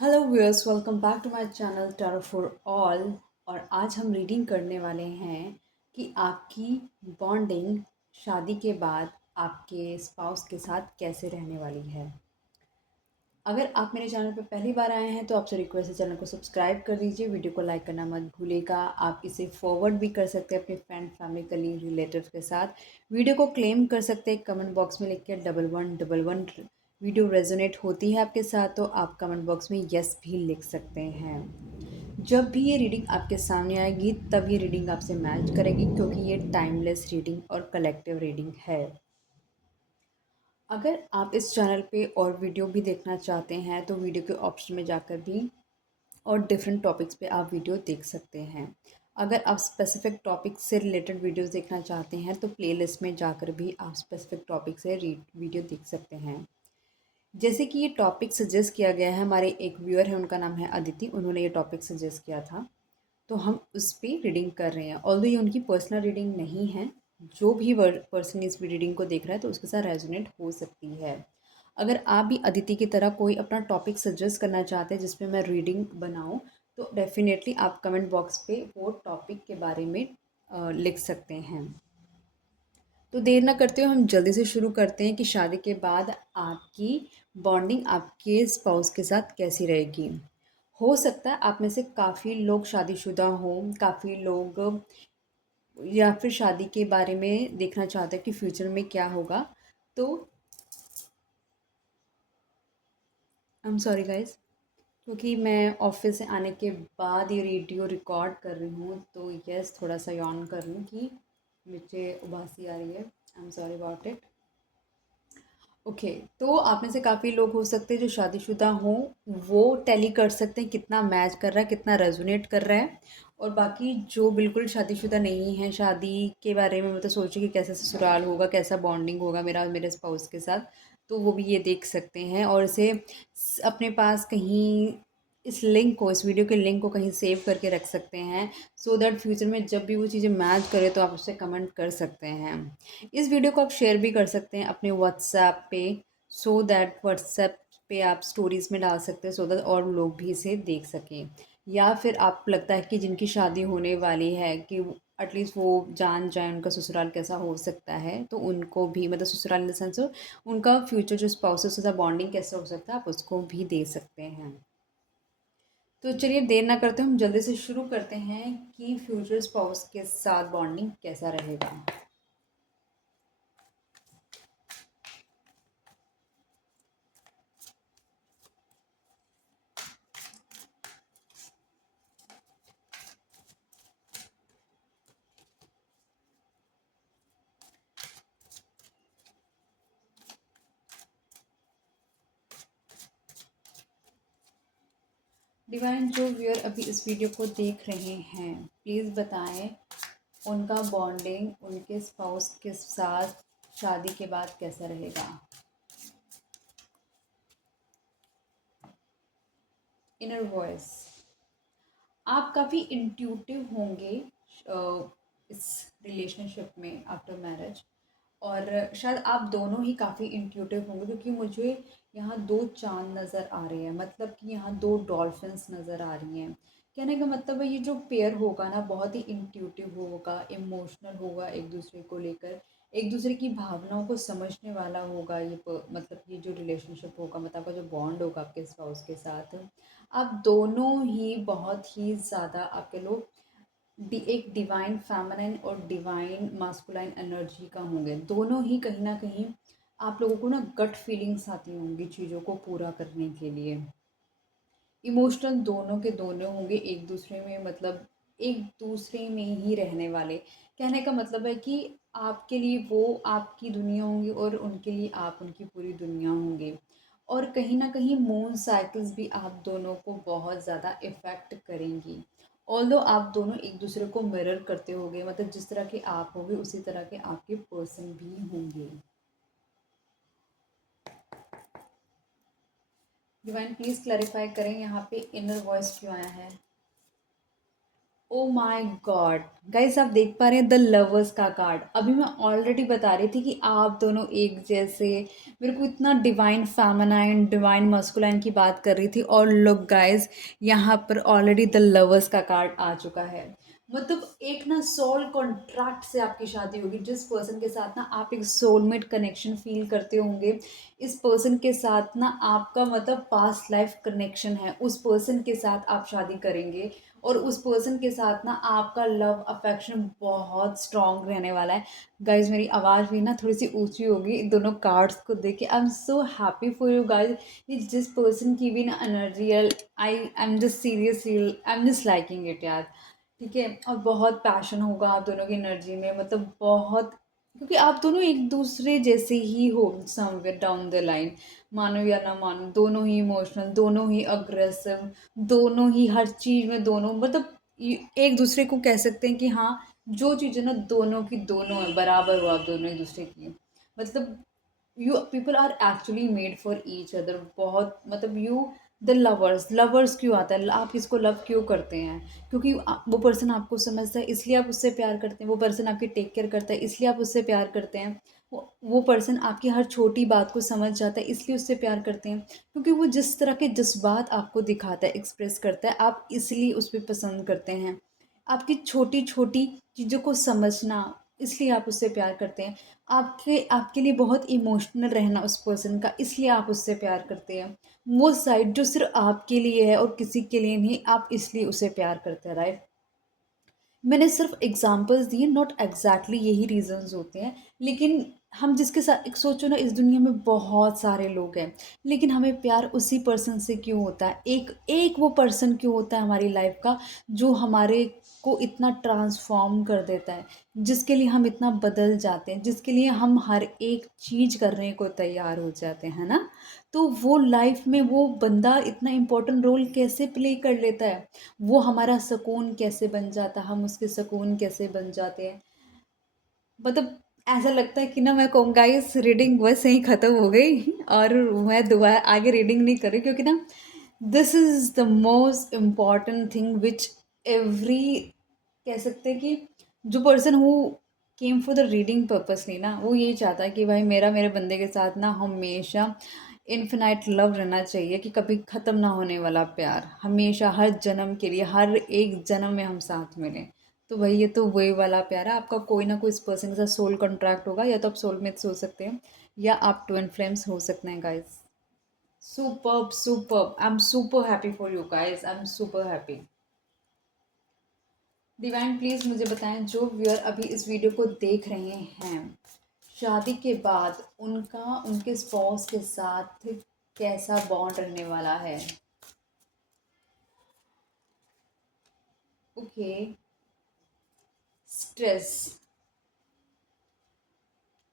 Hello viewers, welcome back to my channel tarot for all. और आज हम reading करने वाले हैं कि आपकी बॉन्डिंग शादी के बाद आपके स्पाउस के साथ कैसे रहने वाली है। अगर आप मेरे चैनल पर पहली बार आए हैं तो आपसे रिक्वेस्ट है चैनल को सब्सक्राइब कर दीजिए, वीडियो को लाइक करना मत भूलिएगा। आप इसे फॉरवर्ड भी कर सकते हैं अपने फ्रेंड, फैमिली, कलीग, रिलेटिव के साथ। वीडियो को क्लेम कर सकते हैं कमेंट बॉक्स में लिख के 1111। वीडियो रेजोनेट होती है आपके साथ तो आप कमेंट बॉक्स में यस भी लिख सकते हैं। जब भी ये रीडिंग आपके सामने आएगी तब ये रीडिंग आपसे मैच करेगी, क्योंकि ये टाइमलेस रीडिंग और कलेक्टिव रीडिंग है। अगर आप इस चैनल पे और वीडियो भी देखना चाहते हैं तो वीडियो के ऑप्शन में जाकर भी और डिफरेंट टॉपिक्स पे आप वीडियो देख सकते हैं। अगर आप स्पेसिफिक टॉपिक से रिलेटेड वीडियोस देखना चाहते हैं तो प्लेलिस्ट में जाकर भी आप स्पेसिफिक टॉपिक से वीडियो देख सकते हैं। जैसे कि ये टॉपिक सजेस्ट किया गया है, हमारे एक व्यूअर है, उनका नाम है अदिति, उन्होंने ये टॉपिक सजेस्ट किया था तो हम उस पर रीडिंग कर रहे हैं। ऑल्दो ये उनकी पर्सनल रीडिंग नहीं है, जो भी पर्सन इस रीडिंग को देख रहा है तो उसके साथ रेजोनेट हो सकती है। अगर आप भी अदिति की तरह कोई अपना टॉपिक सजेस्ट करना चाहते हैं जिसमें मैं रीडिंग बनाऊं तो डेफिनेटली आप कमेंट बॉक्स पे वो टॉपिक के बारे में लिख सकते हैं। तो देर ना करते हुए हम जल्दी से शुरू करते हैं कि शादी के बाद आपकी बॉन्डिंग आपके स्पाउस के साथ कैसी रहेगी। हो सकता है आप में से काफ़ी लोग शादीशुदा हों, काफ़ी लोग या फिर शादी के बारे में देखना चाहते हैं कि फ्यूचर में क्या होगा। तो आई एम सॉरी गाइज, क्योंकि मैं ऑफिस से आने के बाद ये वीडियो रिकॉर्ड कर रही हूँ तो यस थोड़ा सा यॉन कर रही हूँ कि मुझे उबासी आ रही है। I am sorry about it. Okay, तो आप में से काफ़ी लोग हो सकते हैं जो शादीशुदा हों, वो टैली कर सकते हैं कितना मैच कर रहा है, कितना रेजोनेट कर रहा है। और बाकी जो बिल्कुल शादीशुदा नहीं है, शादी के बारे में मतलब सोचे कि कैसा ससुराल होगा, कैसा बॉन्डिंग होगा मेरा और मेरे स्पाउस के साथ, तो वो भी ये देख सकते हैं और इसे अपने पास कहीं इस वीडियो के लिंक को कहीं सेव करके रख सकते हैं, सो दैट फ्यूचर में जब भी वो चीज़ें मैच करे तो आप उससे कमेंट कर सकते हैं। इस वीडियो को आप शेयर भी कर सकते हैं अपने व्हाट्सएप पे, सो दैट व्हाट्सएप पे आप स्टोरीज में डाल सकते हैं, सो दैट और लोग भी इसे देख सकें। या फिर आप लगता है कि जिनकी शादी होने वाली है कि एटलीस्ट वो जान जाए उनका ससुराल कैसा हो सकता है, तो उनको भी मतलब ससुराल इन द सेंस उनका फ्यूचर जो स्पाउसेस के साथ बॉन्डिंग कैसे हो सकता है आप उसको भी दे सकते हैं। तो चलिए देर ना करते हम जल्दी से शुरू करते हैं कि फ्यूचर स्पाउस के साथ बॉन्डिंग कैसा रहेगा। डिवाइन जो व्यूअर अभी इस वीडियो को देख रहे हैं, प्लीज़ बताएं उनका बॉन्डिंग उनके स्पाउस के साथ शादी के बाद कैसा रहेगा। इनर वॉइस, आप काफ़ी इंट्यूटिव होंगे इस रिलेशनशिप में आफ्टर मैरिज। और शायद आप दोनों ही काफ़ी इंट्यूटिव होंगे, क्योंकि मुझे यहाँ दो चांद नज़र आ रहे हैं, मतलब कि यहाँ दो डॉल्फिन्स नज़र आ रही हैं। कहने का मतलब है ये जो पेयर होगा ना बहुत ही इंट्यूटिव होगा, इमोशनल होगा, एक दूसरे को लेकर एक दूसरे की भावनाओं को समझने वाला होगा। मतलब ये जो रिलेशनशिप होगा, मतलब आपका जो बॉन्ड होगा आपके स्पाउस के साथ, आप दोनों ही बहुत ही ज़्यादा आपके लोग एक डिवाइन फेमिनिन और डिवाइन मास्कुलाइन एनर्जी का होंगे। दोनों ही कहीं ना कहीं आप लोगों को ना गट फीलिंग्स आती होंगी चीज़ों को पूरा करने के लिए। इमोशनल दोनों के दोनों होंगे एक दूसरे में, मतलब एक दूसरे में ही रहने वाले। कहने का मतलब है कि आपके लिए वो आपकी दुनिया होंगी और उनके लिए आप उनकी पूरी दुनिया होंगे। और कहीं ना कहीं मून साइकिल्स भी आप दोनों को बहुत ज़्यादा इफ़ेक्ट करेंगी। ऑल्दो आप दोनों एक दूसरे को मिरर करते होंगे, मतलब जिस तरह के आप होंगे उसी तरह के आपके पर्सन भी होंगे। डिवाइन प्लीज़ क्लैरिफाई करें यहाँ पे इनर वॉइस क्यों आया है। ओ माय गॉड गाइस, आप देख पा रहे हैं द लवर्स का कार्ड। अभी मैं ऑलरेडी बता रही थी कि आप दोनों एक जैसे, मेरे को इतना डिवाइन फेमिनाइन डिवाइन मस्कुलाइन की बात कर रही थी, और लुक गाइस, यहाँ पर ऑलरेडी द लवर्स का कार्ड आ चुका है। मतलब एक ना सोल कॉन्ट्रैक्ट से आपकी शादी होगी, जिस पर्सन के साथ ना आप एक सोलमेट कनेक्शन फील करते होंगे। इस पर्सन के साथ ना आपका मतलब पास्ट लाइफ कनेक्शन है, उस पर्सन के साथ आप शादी करेंगे, और उस पर्सन के साथ ना आपका लव अफेक्शन बहुत स्ट्रांग रहने वाला है। गाइज मेरी आवाज़ भी ना थोड़ी सी ऊंची होगी दोनों कार्ड्स को देख के। I am so happy for you guys, कि जिस पर्सन की भी ना एनर्जी है, I am just seriously I am just liking it यार। ठीक है, और बहुत पैशन होगा आप दोनों की एनर्जी में, मतलब बहुत, क्योंकि आप दोनों एक दूसरे जैसे ही हो समवेयर डाउन द लाइन। मानो या ना मानो, दोनों ही इमोशनल, दोनों ही अग्रेसिव, दोनों ही हर चीज़ में, दोनों मतलब एक दूसरे को कह सकते हैं कि हाँ, जो चीज़ें ना दोनों की दोनों है, बराबर हो आप दोनों एक दूसरे की। मतलब you people are actually made for each other. बहुत मतलब यू द लवर्स, लवर्स क्यों आता है, आप किसको लव क्यों करते हैं? क्योंकि वो पर्सन आपको समझता है इसलिए आप उससे प्यार करते हैं, वो पर्सन आपकी टेक केयर करता है इसलिए आप उससे प्यार करते हैं, वो पर्सन आपकी हर छोटी बात को समझ जाता है इसलिए उससे प्यार करते हैं, क्योंकि वो जिस तरह के जज्बात आपको दिखाता है, एक्सप्रेस करता है, आप इसलिए उस पर पसंद करते हैं। आपकी छोटी छोटी चीज़ों को समझना, इसलिए आप उससे प्यार करते हैं। आपके आपके लिए बहुत इमोशनल रहना उस पर्सन का, इसलिए आप उससे प्यार करते हैं। वो साइड जो सिर्फ आपके लिए है और किसी के लिए नहीं, आप इसलिए उसे प्यार करते हैं, राइट? मैंने सिर्फ एग्जांपल्स दिए, नॉट एग्जैक्टली यही रीजंस होते हैं, लेकिन हम जिसके साथ, एक सोचो ना, इस दुनिया में बहुत सारे लोग हैं, लेकिन हमें प्यार उसी पर्सन से क्यों होता है? एक एक वो पर्सन क्यों होता है हमारी लाइफ का, जो हमारे को इतना ट्रांसफॉर्म कर देता है, जिसके लिए हम इतना बदल जाते हैं, जिसके लिए हम हर एक चीज़ करने को तैयार हो जाते हैं, है ना? तो वो लाइफ में वो बंदा इतना इम्पोर्टेंट रोल कैसे प्ले कर लेता है, वो हमारा सुकून कैसे बन जाता है, हम उसके सुकून कैसे बन जाते हैं। मतलब ऐसा लगता है कि ना, मैं कहूँ गाइस, रीडिंग बस यहीं ख़त्म हो गई, और मैं दोबारा आगे रीडिंग नहीं कर रही, क्योंकि ना this is the most important thing which every, कह सकते हैं कि जो person who came for the reading purposely ना, वो यही चाहता है कि भाई मेरा मेरे बंदे के साथ ना हमेशा इन्फिनाइट लव रहना चाहिए, कि कभी ख़त्म ना होने वाला प्यार, हमेशा हर जन्म के लिए, हर एक जन्म में हम साथ मिलें। तो भाई ये तो वही वाला प्यार है आपका, कोई ना कोई इस पर्सन के साथ सोल कॉन्ट्रैक्ट होगा, या तो आप सोलमेट्स हो सकते हैं, या आप ट्विन फ्लेम्स हो सकते हैं guys. Superb superb, I am super happy for you guys, I am super happy. Divine please मुझे बताएं, जो व्यूअर अभी इस वीडियो को देख रहे हैं, शादी के बाद उनका उनके स्पाउस के साथ कैसा बॉन्ड रहने वाला है? ओके, स्ट्रेस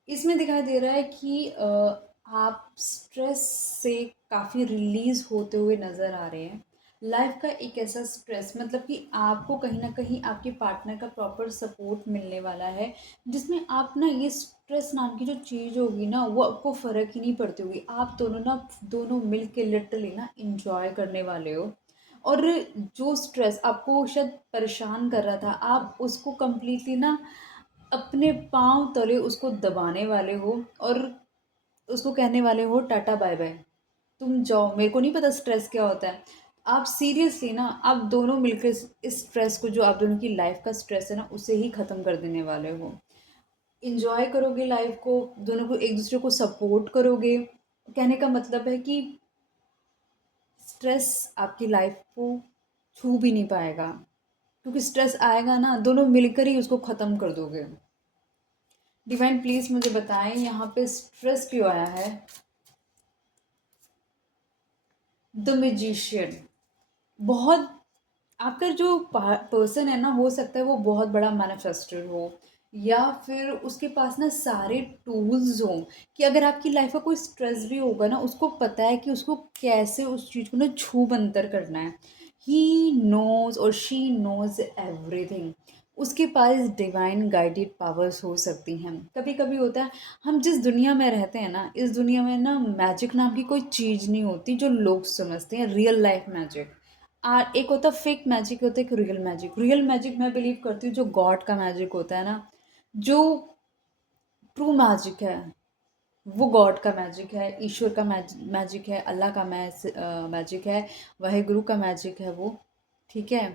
इसमें दिखाई दे रहा है कि आप स्ट्रेस से काफ़ी रिलीज होते हुए नज़र आ रहे हैं। लाइफ का एक ऐसा स्ट्रेस, मतलब कि आपको कहीं ना कहीं आपके पार्टनर का प्रॉपर सपोर्ट मिलने वाला है, जिसमें आप ना, ये स्ट्रेस नाम की जो चीज़ होगी ना, वो आपको फ़र्क ही नहीं पड़ती होगी, आप दोनों ना, दोनों मिल के लिटरली ना इंजॉय करने वाले हो। और जो स्ट्रेस आपको शायद परेशान कर रहा था, आप उसको कंप्लीटली ना अपने पाँव तले उसको दबाने वाले हो, और उसको कहने वाले हो टाटा बाय बाय, तुम जाओ, मेरे को नहीं पता स्ट्रेस क्या होता है। आप सीरियसली ना, आप दोनों मिलकर इस स्ट्रेस को, जो आप दोनों की लाइफ का स्ट्रेस है ना, उसे ही ख़त्म कर देने वाले हो। इंजॉय करोगे लाइफ को, दोनों को एक दूसरे को सपोर्ट करोगे। कहने का मतलब है कि स्ट्रेस आपकी लाइफ को छू भी नहीं पाएगा, क्योंकि स्ट्रेस आएगा ना, दोनों मिलकर ही उसको ख़त्म कर दोगे। डिवाइन प्लीज मुझे बताएं, यहाँ पे स्ट्रेस क्यों आया है? The magician. बहुत, आपका जो पर्सन है ना, हो सकता है वो बहुत बड़ा मैनिफेस्टर हो, या फिर उसके पास ना सारे टूल्स हों, कि अगर आपकी लाइफ का कोई स्ट्रेस भी होगा ना, उसको पता है कि उसको कैसे उस चीज़ को ना छू मंतर करना है। ही नोज और शी नोज एवरीथिंग। उसके पास डिवाइन गाइडेड पावर्स हो सकती हैं। कभी कभी होता है, हम जिस दुनिया में रहते हैं ना, इस दुनिया में ना मैजिक नाम की कोई चीज़ नहीं होती जो लोग समझते हैं रियल लाइफ मैजिक। एक होता है फेक मैजिक, होता है एक रियल मैजिक। रियल मैजिक मैं बिलीव करती हूँ जो गॉड का मैजिक होता है ना, जो ट्रू मैजिक है, वो गॉड का मैजिक है, ईश्वर का मैजिक है, अल्लाह का मैजिक है, वाहेगुरु का मैजिक है वो। ठीक है,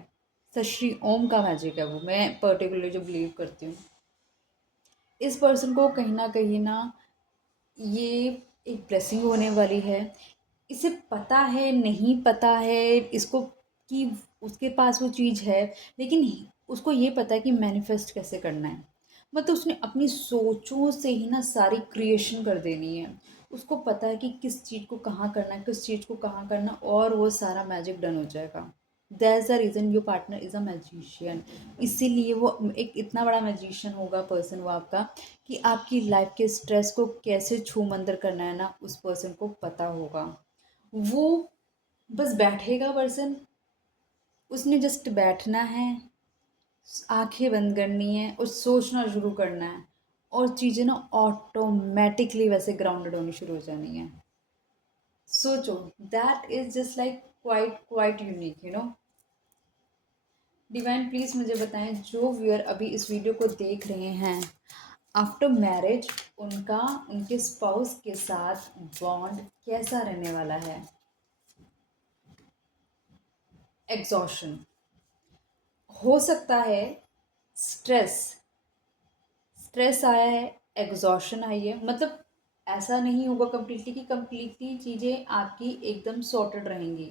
सत श्री ओम का मैजिक है वो, मैं पर्टिकुलरली जो बिलीव करती हूँ। इस पर्सन को कहीं ना ये एक ब्लेसिंग होने वाली है। इसे पता है नहीं पता है इसको कि उसके पास वो चीज़ है, लेकिन उसको ये पता है कि मैनिफेस्ट कैसे करना है। मतलब उसने अपनी सोचों से ही ना सारी क्रिएशन कर देनी है। उसको पता है कि किस चीज़ को कहाँ करना है, किस चीज़ को कहाँ करना, और वो सारा मैजिक डन हो जाएगा। That's the reason your partner is a magician. इसीलिए वो एक इतना बड़ा मैजिशियन होगा पर्सन वो आपका, कि आपकी लाइफ के स्ट्रेस को कैसे छू मंतर करना है ना, उस पर्सन को पता होगा। वो बस बैठेगा पर्सन, उसने जस्ट बैठना है, आंखें बंद करनी है और सोचना शुरू करना है, और चीज़ें ना ऑटोमेटिकली वैसे ग्राउंडेड होनी शुरू हो जानी है। सोचो, that is just like quite quite unique, you know. Divine please मुझे बताएं, जो व्यूअर अभी इस वीडियो को देख रहे हैं, आफ्टर मैरिज उनका उनके स्पाउस के साथ बॉन्ड कैसा रहने वाला है। एग्जॉशन हो सकता है, स्ट्रेस स्ट्रेस आया है, एग्जॉशन आई है, मतलब ऐसा नहीं होगा कम्प्लीटली कि कम्प्लीटली चीज़ें आपकी एकदम सॉर्टेड रहेंगी।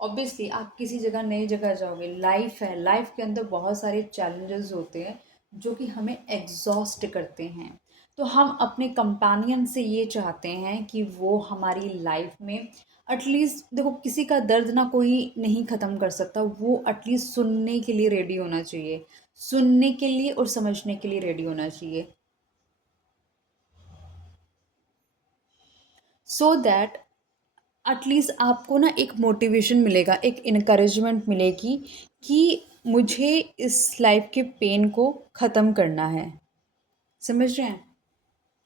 ऑब्वियसली आप किसी जगह नई जगह जाओगे, लाइफ है, लाइफ के अंदर बहुत सारे चैलेंजेस होते हैं जो कि हमें एग्जॉस्ट करते हैं। तो हम अपने कंपेनियन से ये चाहते हैं कि वो हमारी लाइफ में एटलीस्ट, देखो किसी का दर्द ना कोई नहीं ख़त्म कर सकता, वो एटलीस्ट सुनने के लिए रेडी होना चाहिए, सुनने के लिए और समझने के लिए रेडी होना चाहिए, सो दैट एटलीस्ट आपको ना एक मोटिवेशन मिलेगा, एक इनकरेजमेंट मिलेगी कि मुझे इस लाइफ के पेन को ख़त्म करना है। समझ रहे हैं?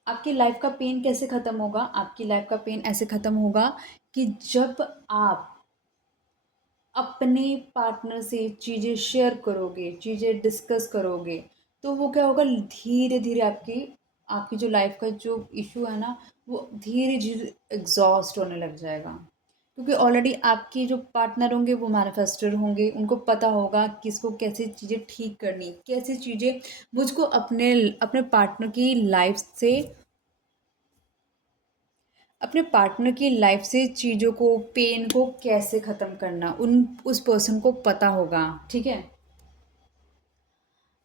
आपकी लाइफ का पेन कैसे ख़त्म होगा? आपकी लाइफ का पेन ऐसे ख़त्म होगा कि जब आप अपने पार्टनर से चीज़ें शेयर करोगे, चीज़ें डिस्कस करोगे, तो वो क्या होगा, धीरे धीरे आपकी आपकी जो लाइफ का जो इशू है ना, वो धीरे धीरे एग्जॉस्ट होने लग जाएगा। क्योंकि ऑलरेडी आपके जो पार्टनर होंगे वो मैनिफेस्टर होंगे, उनको पता होगा किसको कैसे चीज़ें ठीक करनी, कैसी चीज़ें मुझको अपने अपने पार्टनर की लाइफ से अपने पार्टनर की लाइफ से चीज़ों को, पेन को कैसे ख़त्म करना, उन उस पर्सन को पता होगा। ठीक है,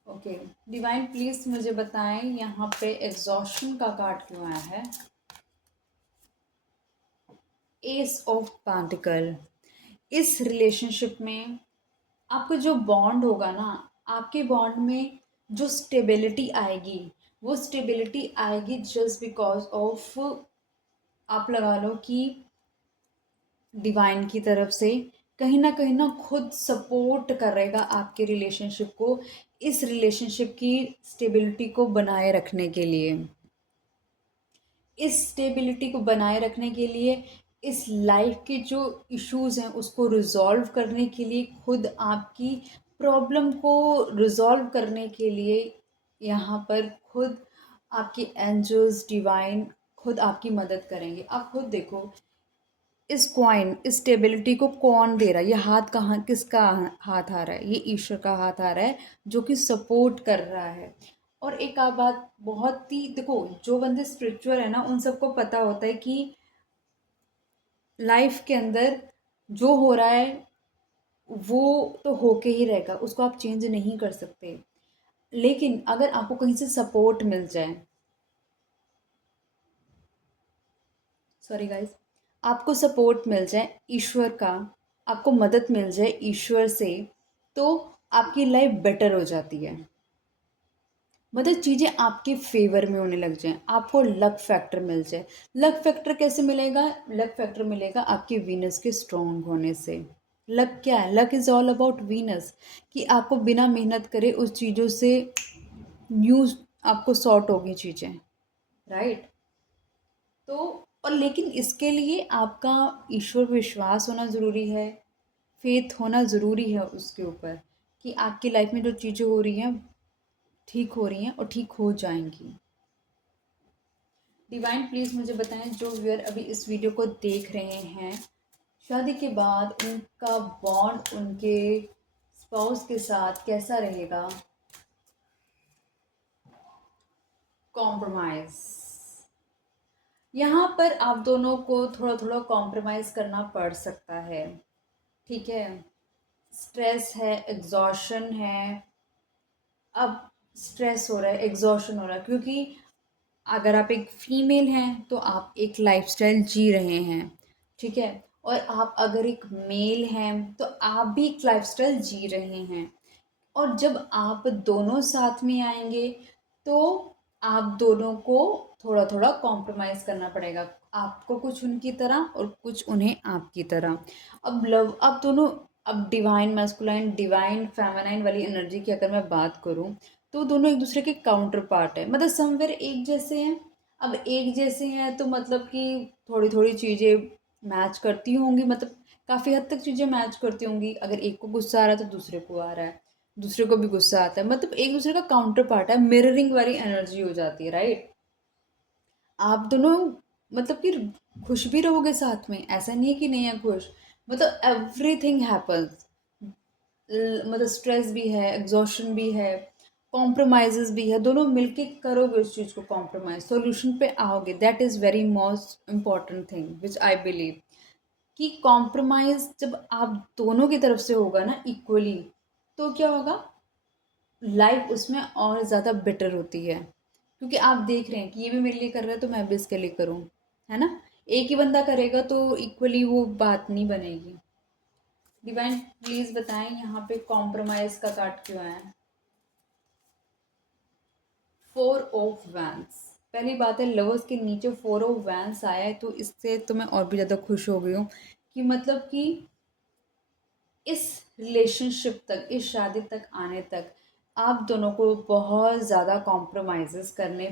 ओके। डिवाइन प्लीज़ मुझे बताएं, यहाँ पे एग्जॉशन का कार्ड क्यों आया है? S of pentacle. इस रिलेशनशिप में आपका जो बॉन्ड होगा ना, आपके बॉन्ड में जो स्टेबिलिटी आएगी, वो स्टेबिलिटी आएगी जस्ट बिकॉज ऑफ, आप लगा लो कि डिवाइन की तरफ से कहीं ना खुद सपोर्ट करेगा आपके रिलेशनशिप को, इस रिलेशनशिप की स्टेबिलिटी को बनाए रखने के लिए, इस स्टेबिलिटी को बनाए रखने के लिए, इस लाइफ के जो इश्यूज़ हैं उसको रिजॉल्व करने के लिए, खुद आपकी प्रॉब्लम को रिजॉल्व करने के लिए, यहाँ पर खुद आपके एंजल्स डिवाइन खुद आपकी मदद करेंगे। आप खुद देखो, इस कॉइन, इस स्टेबिलिटी को कौन दे रहा है? ये हाथ कहाँ, किसका हाथ आ रहा है? ये ईश्वर का हाथ आ रहा है, जो कि सपोर्ट कर रहा है। और एक आप बात बहुत ही देखो, जो बंदे स्पिरिचुअल है ना, उन सबको पता होता है कि लाइफ के अंदर जो हो रहा है वो तो होके ही रहेगा, उसको आप चेंज नहीं कर सकते। लेकिन अगर आपको कहीं से सपोर्ट मिल जाए, सॉरी गाइस, आपको सपोर्ट मिल जाए ईश्वर का, आपको मदद मिल जाए ईश्वर से, तो आपकी लाइफ बेटर हो जाती है। मतलब चीज़ें आपके फेवर में होने लग जाएं, आपको लक फैक्टर मिल जाए। लक फैक्टर कैसे मिलेगा? लक फैक्टर मिलेगा आपके वीनस के स्ट्रॉन्ग होने से। लक क्या है? Luck is all about Venus, कि आपको बिना मेहनत करे उस चीज़ों से न्यूज़ आपको सॉर्ट होगी चीज़ें, राइट? तो और लेकिन इसके लिए आपका ईश्वर पे विश्वास होना ज़रूरी है, फेथ होना ज़रूरी है उसके ऊपर कि आपकी लाइफ में जो चीज़ें हो रही हैं ठीक हो रही हैं और ठीक हो जाएंगी। डिवाइन प्लीज़ मुझे बताएं, जो व्यूअर अभी इस वीडियो को देख रहे हैं, शादी के बाद उनका बॉन्ड उनके स्पाउस के साथ कैसा रहेगा? कॉम्प्रोमाइज़, यहाँ पर आप दोनों को थोड़ा थोड़ा कॉम्प्रोमाइज़ करना पड़ सकता है, ठीक है। स्ट्रेस है, एग्जॉशन है, अब स्ट्रेस हो रहा है, एग्जॉशन हो रहा है, क्योंकि अगर आप एक फीमेल हैं तो आप एक लाइफस्टाइल जी रहे हैं, ठीक है। और आप अगर एक मेल हैं तो आप भी एक लाइफस्टाइल जी रहे हैं। और जब आप दोनों साथ में आएंगे तो आप दोनों को थोड़ा थोड़ा कॉम्प्रोमाइज़ करना पड़ेगा, आपको कुछ उनकी तरह और कुछ उन्हें आपकी तरह। अब लव, अब दोनों, अब डिवाइन मैस्कुलाइन डिवाइन फेमिनाइन वाली एनर्जी की अगर मैं बात करूं तो दोनों एक दूसरे के काउंटर पार्ट है, मतलब समवेयर एक जैसे हैं। अब एक जैसे हैं तो मतलब कि थोड़ी थोड़ी चीज़ें मैच करती होंगी, मतलब काफ़ी हद तक चीज़ें मैच करती होंगी। अगर एक को गुस्सा आ रहा है तो दूसरे को आ रहा है, दूसरे को भी गुस्सा आता है, मतलब एक दूसरे का काउंटर पार्ट है, मिररिंग वाली एनर्जी हो जाती है, राइट। आप दोनों मतलब कि खुश भी रहोगे साथ में, ऐसा नहीं है कि नहीं है खुश, मतलब एवरीथिंग हैपन्स, मतलब स्ट्रेस भी है, एग्जॉशन भी है, कॉम्प्रोमाइजेस भी है, दोनों मिलके करोगे उस चीज़ को, कॉम्प्रोमाइज सॉल्यूशन पे आओगे। That is very most important thing which I believe, कि कॉम्प्रोमाइज जब आप दोनों की तरफ से होगा ना इक्वली, तो क्या होगा, लाइफ उसमें और ज़्यादा बेटर होती है। क्योंकि आप देख रहे हैं कि ये भी मेरे लिए कर रहा है तो मैं भी इसके लिए करूँ, है ना। एक ही बंदा करेगा तो इक्वली वो बात नहीं बनेगी। डिवाइन प्लीज़ बताएं, यहाँ पे कॉम्प्रोमाइज़ का कार्ड क्यों आया है? 4 ऑफ वैंस, पहली बात है लवर्स के नीचे 4 ऑफ वैंस आया है, तो इससे तो मैं और भी ज़्यादा खुश हो गई हूँ कि मतलब कि इस रिलेशनशिप तक, इस शादी तक आने तक आप दोनों को बहुत ज़्यादा कॉम्प्रोमाइज़ेस करने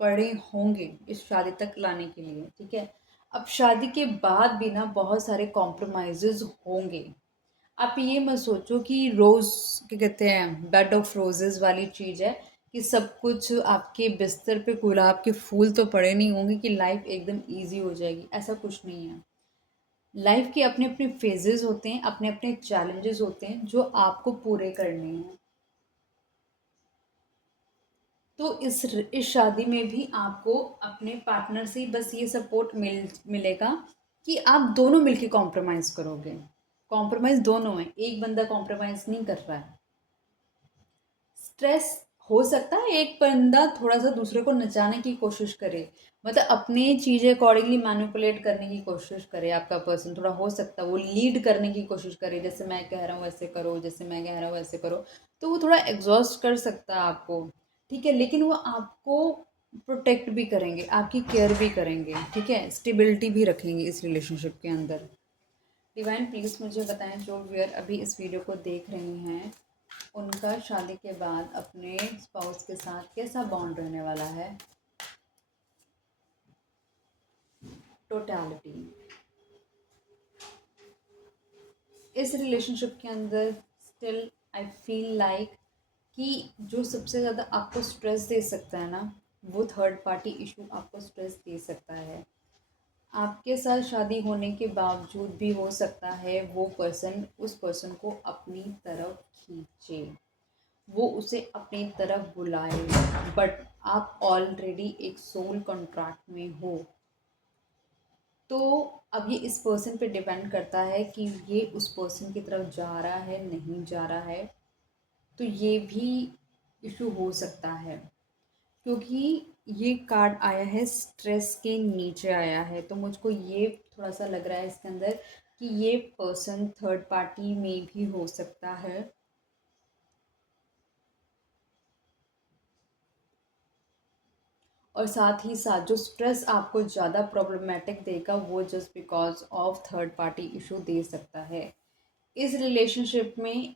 पड़े होंगे इस शादी तक लाने के लिए, ठीक है। अब शादी के बाद भी ना बहुत सारे कॉम्प्रोमाइज़ेस होंगे। आप ये मत सोचो कि रोज़, क्या कहते हैं, बेड ऑफ रोजेज़ वाली चीज़ है कि सब कुछ आपके बिस्तर पे गुलाब के फूल तो पड़े नहीं होंगे कि लाइफ एकदम ईजी हो जाएगी, ऐसा कुछ नहीं है। लाइफ के अपने अपने फेजेस होते हैं, अपने अपने चैलेंजेस होते हैं जो आपको पूरे करने हैं। तो इस शादी में भी आपको अपने पार्टनर से बस ये सपोर्ट मिलेगा कि आप दोनों मिलके कॉम्प्रोमाइज़ करोगे। कॉम्प्रोमाइज़ दोनों है, एक बंदा कॉम्प्रोमाइज़ नहीं कर रहा है। स्ट्रेस हो सकता है एक बंदा थोड़ा सा दूसरे को नचाने की कोशिश करे, मतलब अपनी चीज़ें अकॉर्डिंगली मैनिपुलेट करने की कोशिश करे, आपका पर्सन थोड़ा हो सकता है वो लीड करने की कोशिश करे, जैसे मैं कह रहा हूँ वैसे करो, जैसे मैं कह रहा हूँ वैसे करो, तो वो थोड़ा एग्जॉस्ट कर सकता है आपको, ठीक है। लेकिन वो आपको प्रोटेक्ट भी करेंगे, आपकी केयर भी करेंगे, ठीक है, स्टेबिलिटी भी रखेंगे इस रिलेशनशिप के अंदर। डिवाइन प्लीज़ मुझे बताएं, जो व्यूअर अभी इस वीडियो को देख रहे हैं, उनका शादी के बाद अपने स्पाउस के साथ कैसा बॉन्ड रहने वाला है? टोटलिटी, इस रिलेशनशिप के अंदर स्टिल आई फील लाइक कि जो सबसे ज़्यादा आपको स्ट्रेस दे सकता है ना, वो थर्ड पार्टी इशू आपको स्ट्रेस दे सकता है। आपके साथ शादी होने के बावजूद भी हो सकता है वो पर्सन उस पर्सन को अपनी तरफ खींचे, वो उसे अपनी तरफ बुलाए, बट आप ऑलरेडी एक सोल कॉन्ट्रैक्ट में हो। तो अब ये इस पर्सन पे डिपेंड करता है कि ये उस पर्सन की तरफ जा रहा है, नहीं जा रहा है, तो ये भी इशू हो सकता है। क्योंकि ये कार्ड आया है स्ट्रेस के नीचे आया है, तो मुझको ये थोड़ा सा लग रहा है इसके अंदर कि ये पर्सन थर्ड पार्टी में भी हो सकता है। और साथ ही साथ जो स्ट्रेस आपको ज़्यादा प्रॉब्लमेटिक देगा वो just because of third party issue दे सकता है इस रिलेशनशिप में,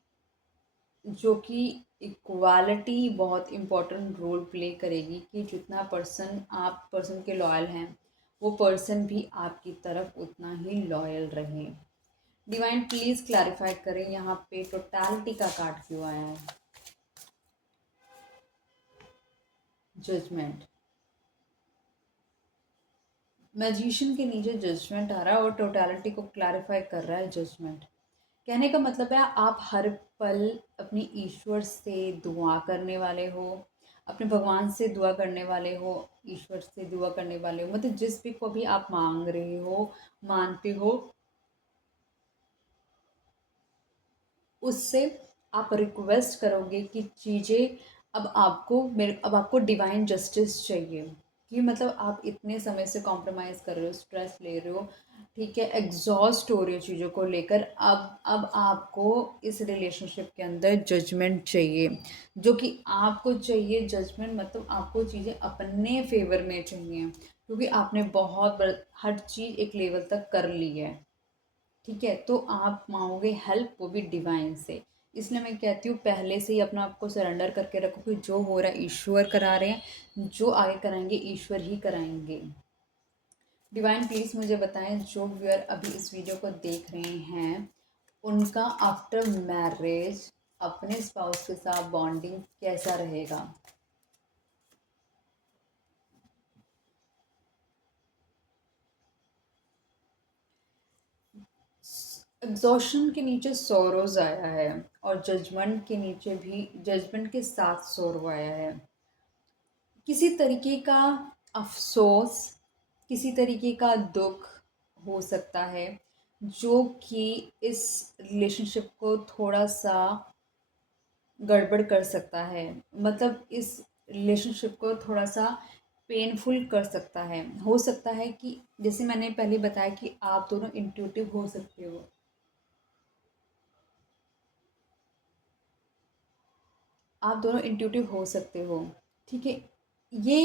जो कि इक्वालिटी बहुत इम्पोर्टेंट रोल प्ले करेगी कि जितना पर्सन आप पर्सन के लॉयल हैं वो पर्सन भी आपकी तरफ उतना ही लॉयल रहे। डिवाइन प्लीज क्लैरिफाई करें, यहाँ पे टोटलिटी का कार्ड क्यों आया है? जजमेंट। मैजिशियन के नीचे जजमेंट आ रहा है और टोटलिटी को क्लैरिफाई कर रहा है जजमेंट। कहने का मतलब है आप हर पल अपनी ईश्वर से दुआ करने वाले हो, अपने भगवान से दुआ करने वाले हो, ईश्वर से दुआ करने वाले हो, मतलब जिस भी को भी आप मांग रहे हो, मानते हो, उससे आप रिक्वेस्ट करोगे कि चीज़ें अब आपको डिवाइन जस्टिस चाहिए, कि मतलब आप इतने समय से कॉम्प्रोमाइज़ कर रहे हो, स्ट्रेस ले रहे हो, ठीक है, एग्जॉस्ट हो रही हो चीज़ों को लेकर। अब आपको इस रिलेशनशिप के अंदर जजमेंट चाहिए, जो कि आपको चाहिए जजमेंट, मतलब आपको चीज़ें अपने फेवर में चाहिए, क्योंकि आपने हर चीज़ एक लेवल तक कर ली है, ठीक है। तो आप मांगोगे हेल्प, वो भी डिवाइन से। इसलिए मैं कहती हूँ पहले से ही अपना आपको सरेंडर करके रखो कि जो हो रहा है ईश्वर करा रहे हैं, जो आगे कराएंगे ईश्वर ही कराएंगे। डिवाइन प्लीज मुझे बताएं, जो व्यूअर अभी इस वीडियो को देख रहे हैं, उनका आफ्टर मैरिज अपने स्पाउस के साथ बॉन्डिंग कैसा रहेगा? एग्जॉशन के नीचे सोरोज आया है, और जजमेंट के नीचे भी, जजमेंट के साथ सोरो आया है। किसी तरीके का अफ़सोस, किसी तरीके का दुख हो सकता है, जो कि इस रिलेशनशिप को थोड़ा-सा गड़बड़ कर सकता है। मतलब इस रिलेशनशिप को थोड़ा-सा पेनफुल कर सकता है। हो सकता है कि जैसे मैंने पहले बताया कि आप दोनों इंट्यूटिव हो सकते हो। आप दोनों इंट्यूटिव हो सकते हो, ठीक है। ये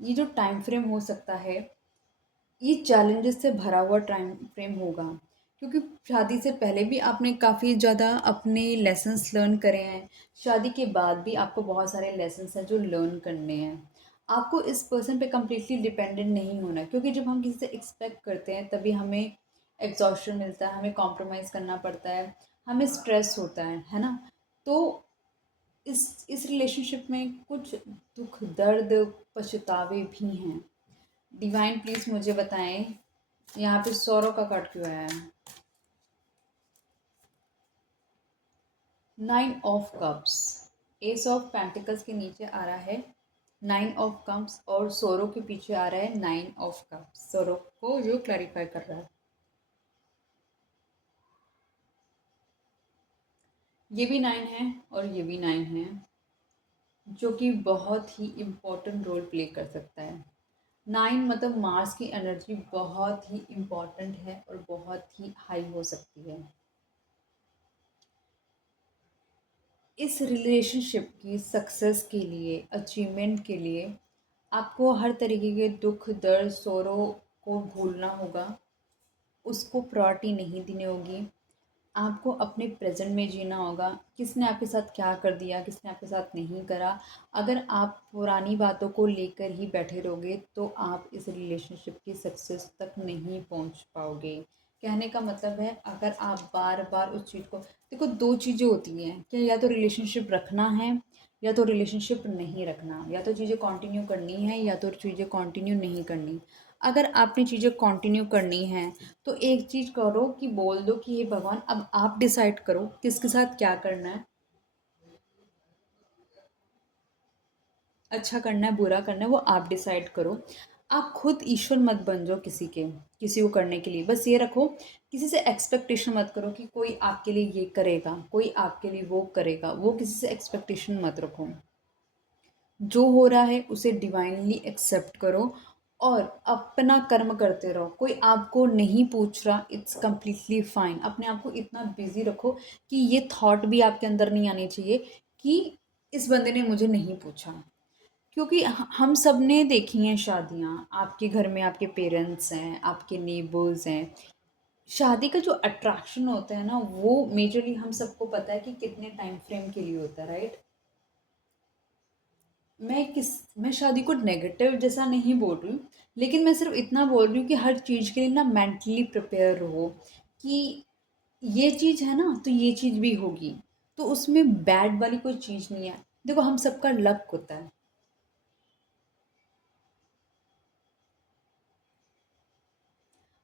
ये जो टाइम फ्रेम हो सकता है, ये चैलेंजेस से भरा हुआ टाइम फ्रेम होगा, क्योंकि शादी से पहले भी आपने काफ़ी ज़्यादा अपने लेसन्स लर्न करे हैं, शादी के बाद भी आपको बहुत सारे लेसन्स हैं जो लर्न करने हैं। आपको इस पर्सन पे कम्प्लीटली डिपेंडेंट नहीं होना, क्योंकि जब हम किसी से एक्सपेक्ट करते हैं तभी हमें एग्जॉस्शन मिलता है, हमें कॉम्प्रोमाइज़ करना पड़ता है, हमें स्ट्रेस होता है ना। तो इस रिलेशनशिप में कुछ दुख दर्द पछतावे भी हैं। डिवाइन प्लीज मुझे बताएं, यहाँ पे सौरव का कार्ड क्यों आया है? Nine of cups, S of pentacles के नीचे आ रहा है नाइन ऑफ कप्स, और सौरव के पीछे आ रहा है नाइन ऑफ कप्स, सौरव को जो क्लैरिफाई कर रहा है। ये भी नाइन है और ये भी नाइन है, जो कि बहुत ही इम्पोर्टेंट रोल प्ले कर सकता है। नाइन मतलब मार्स की एनर्जी बहुत ही इम्पोर्टेंट है और बहुत ही हाई हो सकती है। इस रिलेशनशिप की सक्सेस के लिए, अचीवमेंट के लिए, आपको हर तरीके के दुख दर्द सौरों को भूलना होगा, उसको प्रायोरिटी नहीं देनी होगी। आपको अपने प्रेजेंट में जीना होगा, किसने आपके साथ क्या कर दिया, किसने आपके साथ नहीं करा। अगर आप पुरानी बातों को लेकर ही बैठे रहोगे तो आप इस रिलेशनशिप की सक्सेस तक नहीं पहुंच पाओगे। कहने का मतलब है, अगर आप बार बार उस चीज़ को, देखो दो चीज़ें होती हैं क्या, या तो रिलेशनशिप रखना है या तो रिलेशनशिप नहीं रखना, या तो चीज़ें कंटिन्यू करनी है या तो चीज़ें कंटिन्यू नहीं करनी। अगर आपने चीज़ें कंटिन्यू करनी है तो एक चीज़ करो कि बोल दो कि हे भगवान, अब आप डिसाइड करो किसके साथ क्या करना है, अच्छा करना है बुरा करना है, वो आप डिसाइड करो। आप खुद ईश्वर मत बन जाओ किसी को करने के लिए। बस ये रखो, किसी से एक्सपेक्टेशन मत करो कि कोई आपके लिए ये करेगा, कोई आपके लिए वो करेगा, वो किसी से एक्सपेक्टेशन मत रखो। जो हो रहा है उसे डिवाइनली एक्सेप्ट करो और अपना कर्म करते रहो। कोई आपको नहीं पूछ रहा, इट्स कम्प्लीटली फाइन। अपने आप को इतना बिजी रखो कि ये थॉट भी आपके अंदर नहीं आनी चाहिए कि इस बंदे ने मुझे नहीं पूछा। क्योंकि हम सब ने देखी हैं शादियाँ, आपके घर में आपके पेरेंट्स हैं, आपके नेबर्स हैं। शादी का जो अट्रैक्शन होता है ना, वो मेजरली हम सबको पता है कि कितने टाइम फ्रेम के लिए होता है, राइट। मैं शादी को नेगेटिव जैसा नहीं बोल रही हूँ, लेकिन मैं सिर्फ इतना बोल रही हूँ कि हर चीज़ के लिए ना मेंटली प्रिपेयर हो, कि ये चीज़ है ना, तो ये चीज़ भी होगी। तो उसमें बैड वाली कोई चीज़ नहीं है। देखो, हम सबका लक होता है।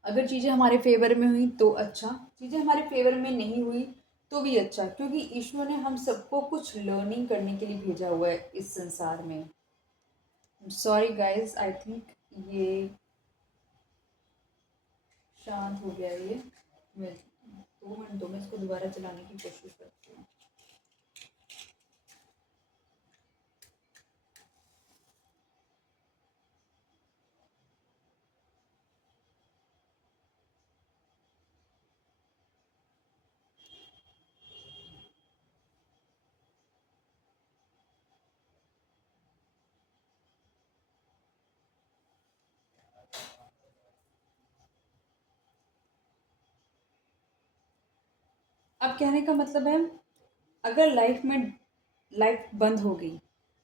अगर चीज़ें हमारे फेवर में हुई तो अच्छा, चीज़ें हमारे फेवर में नहीं हुई तो भी अच्छा, क्योंकि ईश्वर ने हम सबको कुछ लर्निंग करने के लिए भेजा हुआ है इस संसार में। सॉरी गाइस, आई थिंक ये शांत हो गया ये। मैं 2 मिनटों में इसको दोबारा चलाने की कोशिश करती हूँ। अब कहने का मतलब है, अगर लाइफ में लाइट बंद हो गई,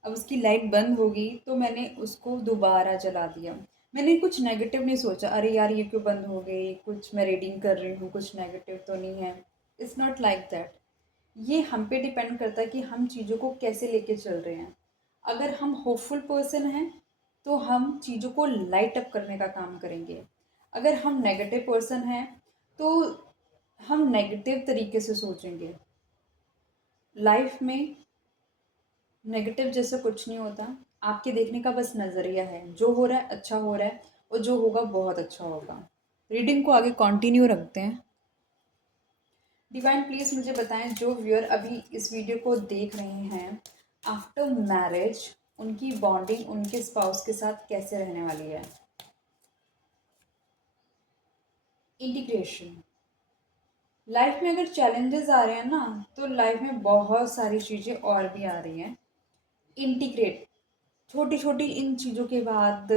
अब उसकी लाइट बंद होगी तो मैंने उसको दोबारा जला दिया। मैंने कुछ नेगेटिव नहीं सोचा, अरे यार ये क्यों बंद हो गई, कुछ मैं रीडिंग कर रही हूँ, कुछ नेगेटिव तो नहीं है। It's not like that. ये हम पे डिपेंड करता है कि हम चीज़ों को कैसे लेके चल रहे हैं। अगर हम होपफुल पर्सन हैं तो हम चीज़ों को लाइट अप करने का काम करेंगे। अगर हम नेगेटिव पर्सन हैं तो हम नेगेटिव तरीके से सोचेंगे। लाइफ में नेगेटिव जैसे कुछ नहीं होता। आपके देखने का बस नज़रिया है। जो हो रहा है अच्छा हो रहा है, और जो होगा बहुत अच्छा होगा। रीडिंग को आगे कंटिन्यू रखते हैं। डिवाइन प्लीज़ मुझे बताएं, जो व्यूअर अभी इस वीडियो को देख रहे हैं, आफ्टर मैरिज उनकी बॉन्डिंग उनके स्पाउस के साथ कैसे रहने वाली है। इंटीग्रेशन। लाइफ में अगर चैलेंजेस आ रहे हैं ना, तो लाइफ में बहुत सारी चीज़ें और भी आ रही हैं। इंटीग्रेट, छोटी छोटी इन चीज़ों के बाद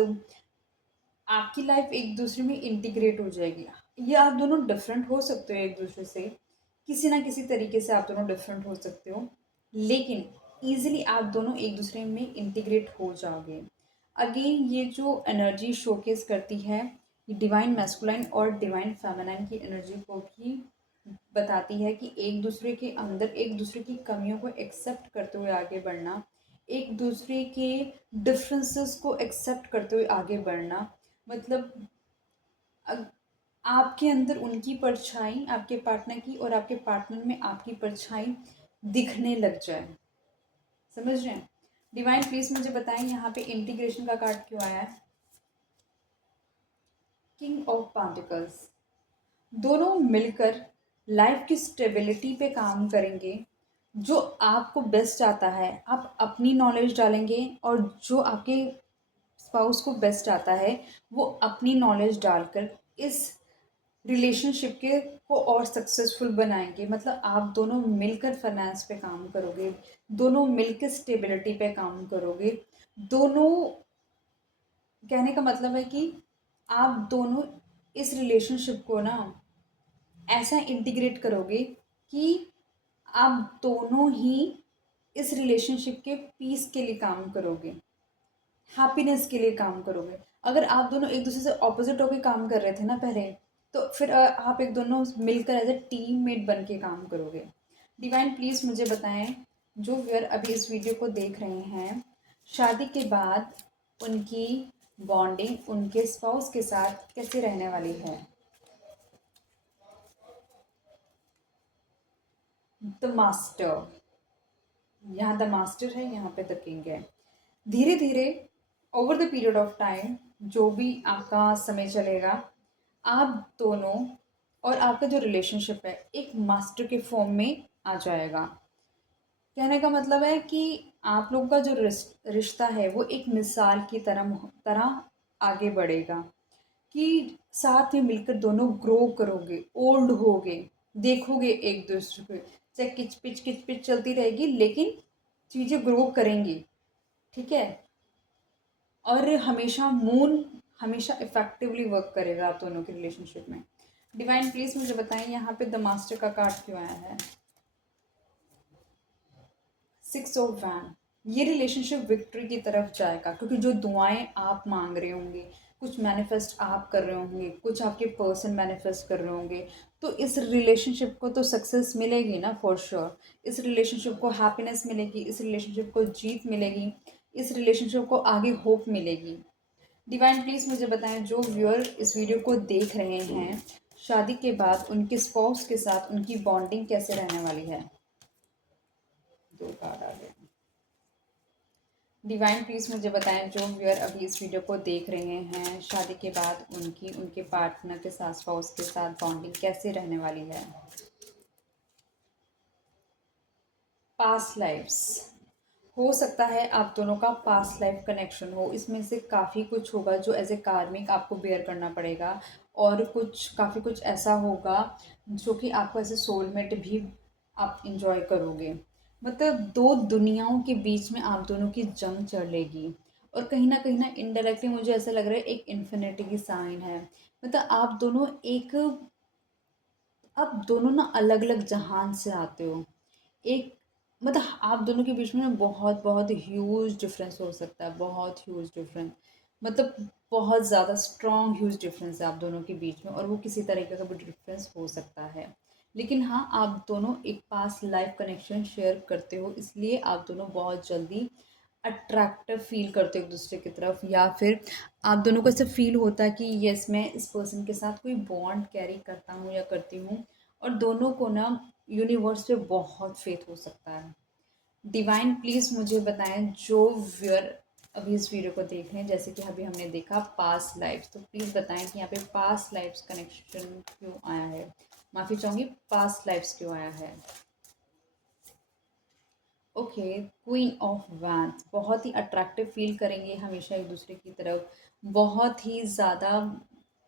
आपकी लाइफ एक दूसरे में इंटीग्रेट हो जाएगी। ये आप दोनों डिफरेंट हो सकते हो एक दूसरे से, किसी ना किसी तरीके से आप दोनों डिफरेंट हो सकते हो, लेकिन ईजिली आप दोनों एक दूसरे में इंटीग्रेट हो जाओगे। अगेन ये जो एनर्जी शोकेस करती है, ये डिवाइन मैस्कुलाइन और डिवाइन फेमिनाइन की एनर्जी को भी बताती है कि एक दूसरे के अंदर एक दूसरे की कमियों को एक्सेप्ट करते हुए आगे बढ़ना, एक दूसरे के डिफरेंसेस को एक्सेप्ट करते हुए आगे बढ़ना। मतलब आपके अंदर उनकी परछाई, आपके पार्टनर की, और आपके पार्टनर में आपकी परछाई दिखने लग जाए। समझ रहे हैं? डिवाइन प्लीज मुझे बताएं, यहाँ पे इंटीग्रेशन का कार्ड क्यों आया है? King of pentacles. दोनों मिलकर लाइफ की स्टेबिलिटी पे काम करेंगे। जो आपको बेस्ट आता है आप अपनी नॉलेज डालेंगे, और जो आपके स्पाउस को बेस्ट आता है वो अपनी नॉलेज डालकर इस रिलेशनशिप के को और सक्सेसफुल बनाएंगे। मतलब आप दोनों मिलकर फाइनेंस पे काम करोगे, दोनों मिलकर स्टेबिलिटी पे काम करोगे। दोनों, कहने का मतलब है कि आप दोनों इस रिलेशनशिप को ना ऐसा इंटीग्रेट करोगे कि आप दोनों ही इस रिलेशनशिप के पीस के लिए काम करोगे, हैप्पीनेस के लिए काम करोगे। अगर आप दोनों एक दूसरे से ऑपोजिट होकर काम कर रहे थे ना पहले, तो फिर आप एक दोनों मिलकर एज ए टीम मेट बन के काम करोगे। डिवाइन प्लीज़ मुझे बताएं, जो व्यूअर अभी इस वीडियो को देख रहे हैं, शादी के बाद उनकी बॉन्डिंग उनके स्पाउस के साथ कैसे रहने वाली है। The master. यहाँ द मास्टर है, यहाँ पे द किंग है। धीरे धीरे over the period of time, जो भी आपका समय चलेगा, आप दोनों और आपका जो रिलेशनशिप है एक मास्टर के फॉर्म में आ जाएगा। कहने का मतलब है कि आप लोगों का जो रिश्ता है वो एक मिसाल की तरह आगे बढ़ेगा, कि साथ में मिलकर दोनों ग्रो करोगे, ओल्ड होगे, देखोगे एक दूसरे को। चाहे किच पिच चलती रहेगी, लेकिन चीज़ें ग्रो करेंगी। ठीक है? और हमेशा मून हमेशा इफेक्टिवली वर्क करेगा आप दोनों के रिलेशनशिप में। डिवाइन प्लीज मुझे बताएं, यहाँ पे द मास्टर का कार्ड क्यों आया है? 6 ऑफ वैन। ये रिलेशनशिप विक्ट्री की तरफ जाएगा, क्योंकि जो दुआएं आप मांग रहे होंगे, कुछ मैनिफेस्ट आप कर रहे होंगे, कुछ आपके पर्सन मैनिफेस्ट कर रहे होंगे, तो इस रिलेशनशिप को तो सक्सेस मिलेगी ना, फॉर श्योर। इस रिलेशनशिप को हैप्पीनेस मिलेगी, इस रिलेशनशिप को जीत मिलेगी, इस रिलेशनशिप को आगे होप मिलेगी। डिवाइन प्लीज़ मुझे बताएं, जो व्यूअर इस वीडियो को देख रहे हैं, शादी के बाद उनके स्पाउस के साथ उनकी बॉन्डिंग कैसे रहने वाली है। दो कार्ड आ गए। डिवाइन प्लीज़ मुझे बताएं, जो व्यूअर अभी इस वीडियो को देख रहे हैं, शादी के बाद उनकी उनके पार्टनर के साथ, स्पाउस के साथ बॉन्डिंग कैसे रहने वाली है। पास्ट लाइफ्स, हो सकता है आप दोनों का पास्ट लाइफ कनेक्शन हो। इसमें से काफ़ी कुछ होगा जो एज ए कार्मिक आपको बेयर करना पड़ेगा, और काफ़ी कुछ ऐसा होगा जो कि आपको एज ए सोलमेट भी आप इंजॉय करोगे। मतलब दो दुनियाओं के बीच में आप दोनों की जंग चलेगी, और कहीं ना इनडायरेक्टली मुझे ऐसा लग रहा है एक इन्फिनिटी की साइन है। मतलब आप दोनों ना अलग अलग जहान से आते हो। एक मतलब आप दोनों के बीच में ना बहुत बहुत ह्यूज डिफरेंस हो सकता है, बहुत ह्यूज डिफरेंस। मतलब बहुत ज़्यादा स्ट्रॉन्ग ह्यूज डिफरेंस है आप दोनों के बीच में, और वो किसी तरीके का भी डिफरेंस हो सकता है। लेकिन हाँ, आप दोनों एक पास लाइफ कनेक्शन शेयर करते हो, इसलिए आप दोनों बहुत जल्दी अट्रैक्टिव फील करते हो एक दूसरे की तरफ, या फिर आप दोनों को ऐसा फील होता है कि यस, मैं इस पर्सन के साथ कोई बॉन्ड कैरी करता हूँ या करती हूँ। और दोनों को ना यूनिवर्स पे बहुत फेथ हो सकता है। डिवाइन प्लीज़ मुझे बताएं, जो व्यूअर अभी इस वीडियो को देख रहे हैं, जैसे कि अभी हमने देखा पास्ट लाइफ्स, तो प्लीज़ बताएं कि यहाँ पे पास्ट लाइफ्स कनेक्शन क्यों आया है। माफ़ी चाहूँगी, पास्ट लाइफ्स क्यों आया है। ओके, क्वीन ऑफ वैंड्स, बहुत ही अट्रैक्टिव फील करेंगे हमेशा एक दूसरे की तरफ। बहुत ही ज़्यादा